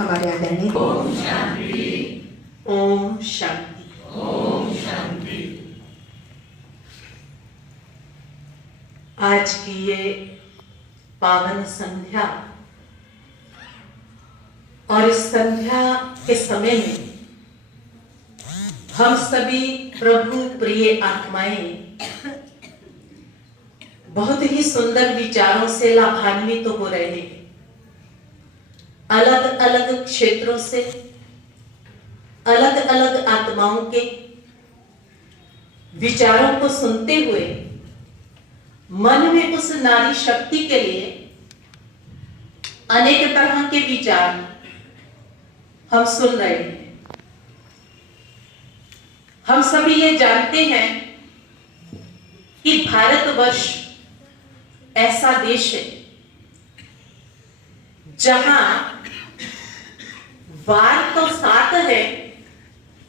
हमारे आदरणीय ओम शांति। ओम शांति। ओम शांति। आज की ये पावन संध्या और इस संध्या के समय में हम सभी प्रभु प्रिय आत्माएं बहुत ही सुंदर विचारों से लाभान्वित तो हो रहे हैं। अलग अलग क्षेत्रों से अलग अलग आत्माओं के विचारों को सुनते हुए मन में उस नारी शक्ति के लिए अनेक तरह के विचार हम सुन रहे हैं। हम सभी ये जानते हैं कि भारतवर्ष ऐसा देश है जहां वार तो 7 है,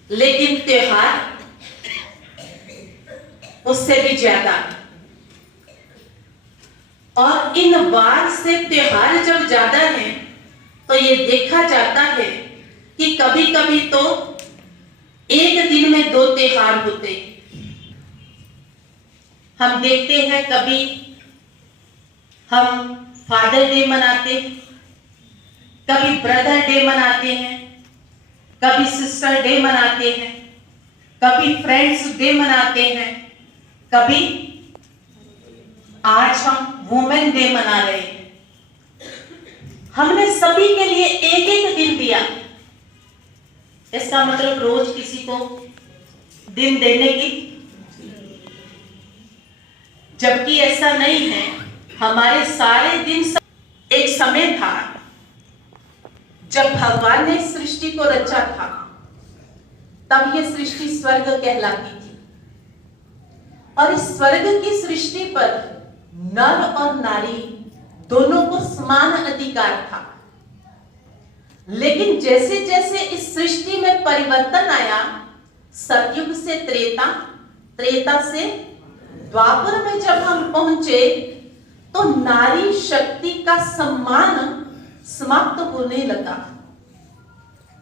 लेकिन त्योहार उससे भी ज्यादा। और इन वार से त्योहार जब ज्यादा है तो ये देखा जाता है कि कभी कभी तो एक दिन में 2 त्योहार होते। हम देखते हैं कभी हम फादर डे मनाते हैं, कभी ब्रदर डे मनाते हैं, कभी सिस्टर डे मनाते हैं, कभी फ्रेंड्स डे मनाते हैं, कभी आज हम वुमेन डे मना रहे हैं। हमने सभी के लिए एक एक दिन दिया। इसका मतलब रोज किसी को दिन देने की, जबकि ऐसा नहीं है। हमारे सारे दिन एक समय था जब भगवान ने सृष्टि को रचा था, तब यह सृष्टि स्वर्ग कहलाती थी। और इस स्वर्ग की सृष्टि पर नर और नारी दोनों को समान अधिकार था। लेकिन जैसे जैसे इस सृष्टि में परिवर्तन आया, सतयुग से त्रेता, त्रेता से द्वापर में जब हम पहुंचे तो नारी शक्ति का सम्मान समाप्त होने लगा,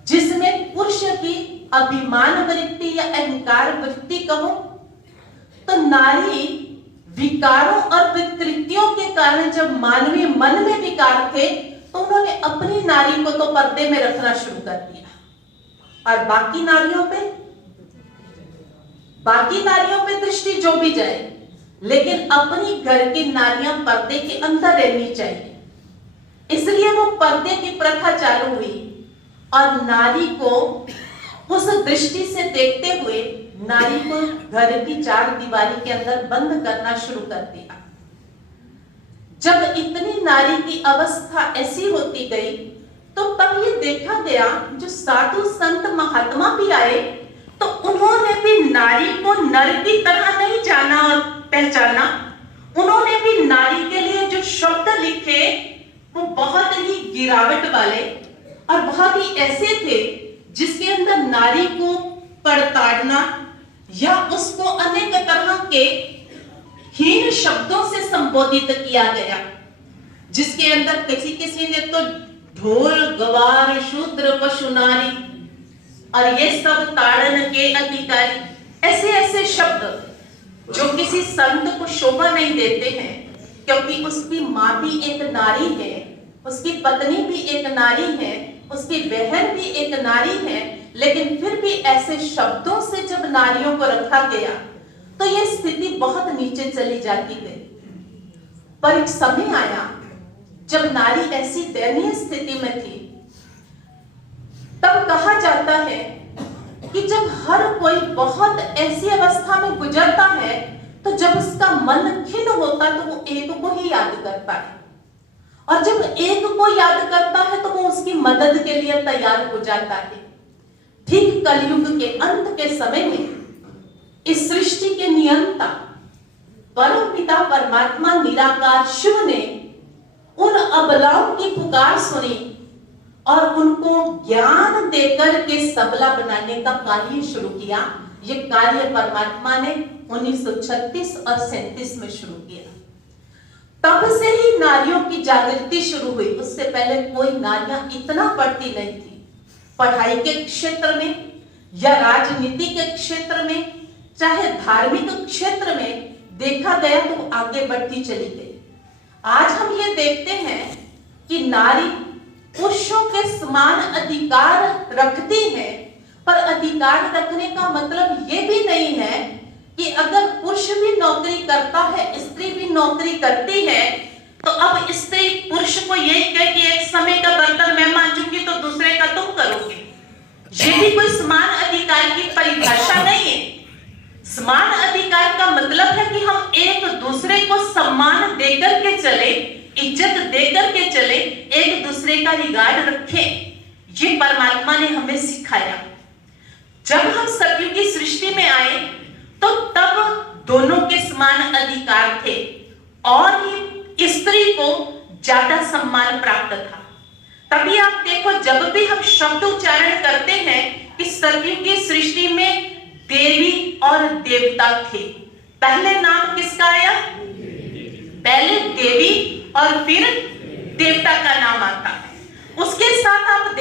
जिसमें पुरुष की अभिमान वृत्ति या अहंकार वृत्ति कहो तो नारी विकारों और विकृतियों के कारण जब मानवीय मन में विकार थे तो उन्होंने अपनी नारी को तो पर्दे में रखना शुरू कर दिया और बाकी नारियों पे दृष्टि जो भी जाए, लेकिन अपनी घर की नारियां पर्दे के अंदर रहनी चाहिए। इसलिए वो पर्दे की प्रथा चालू हुई और नारी को उस दृष्टि से देखते हुए नारी को घर की 4 दीवारी के अंदर बंद करना शुरू कर दिया। जब इतनी नारी की अवस्था ऐसी होती गई तो तब ये देखा गया, जो साधु संत महात्मा भी आए तो उन्होंने भी नारी को नर की तरह नहीं जाना और पहचाना। उन्होंने भी नारी के लिए जो शब्द लिखे वो बहुत ही गिरावट वाले और बहुत ही ऐसे थे जिसके अंदर नारी को पड़ताड़ना या उसको अनेक तरह के हीन शब्दों से संबोधित किया गया, जिसके अंदर किसी ने तो ढोल गवार शूद्र पशु नारी और ये सब ताड़न के अधिकारी, ऐसे ऐसे शब्द जो किसी संत को शोभा नहीं देते हैं, क्योंकि उसकी माँ भी एक नारी है, उसकी पत्नी भी एक नारी है, उसकी बहन भी एक नारी है, लेकिन फिर भी ऐसे शब्दों से जब नारियों को रखा गया तो यह स्थिति बहुत नीचे चली जाती गई। पर एक समय आया जब नारी ऐसी दयनीय स्थिति में थी, तब कहा जाता है कि जब हर कोई बहुत ऐसी अवस्था में गुजरता है तो जब उसका मन खिन्न होता तो वो एक को ही याद करता है, और जब एक को याद करता है तो वो उसकी मदद के लिए तैयार हो जाता है। ठीक कलयुग के अंत के समय में इस सृष्टि के नियंता परम पिता परमात्मा निराकार शिव ने उन अबलाओं की पुकार सुनी और उनको ज्ञान देकर के सबला बनाने का कार्य शुरू किया। ये कार्य परमात्मा ने 1936 और 37 में शुरू किया। तब से ही नारियों की जागृति शुरू हुई। उससे पहले कोई नारियां इतना पढ़ती नहीं थी। पढ़ाई के क्षेत्र में या राजनीति के क्षेत्र में, चाहे धार्मिक क्षेत्र में देखा गया तो आगे बढ़ती चली गई। आज हम ये देखते हैं कि नारी पुरुषों के समान अधिकार रखती है, पर अधिकार रखने का मतलब ये भी नहीं है कि अगर पुरुष भी नौकरी करता है, स्त्री भी नौकरी करती है, तो अब स्त्री पुरुष को यही कहे कि एक समय का बर्तन मैं मांजूंगी तो दूसरे का तुम करोगे। ये भी कोई समान अधिकार की परिभाषा नहीं है। समान अधिकार का मतलब है कि हम एक दूसरे को सम्मान देकर के चले, इज्जत देकर के चले, एक दूसरे का रिगार्ड रखें। ये परमात्मा ने हमें सिखाया। जब हम सतयुग की सृष्टि में आए तो तब दोनों के समान अधिकार थे और ही स्त्री को ज्यादा सम्मान प्राप्त था। तभी आप देखो, जब भी हम शब्द उच्चारण करते हैं कि सतयुग की सृष्टि में देवी और देवता थे, पहले नाम किसका आया? पहले देवी और फिर देवता का नाम आता है। उसके साथ आप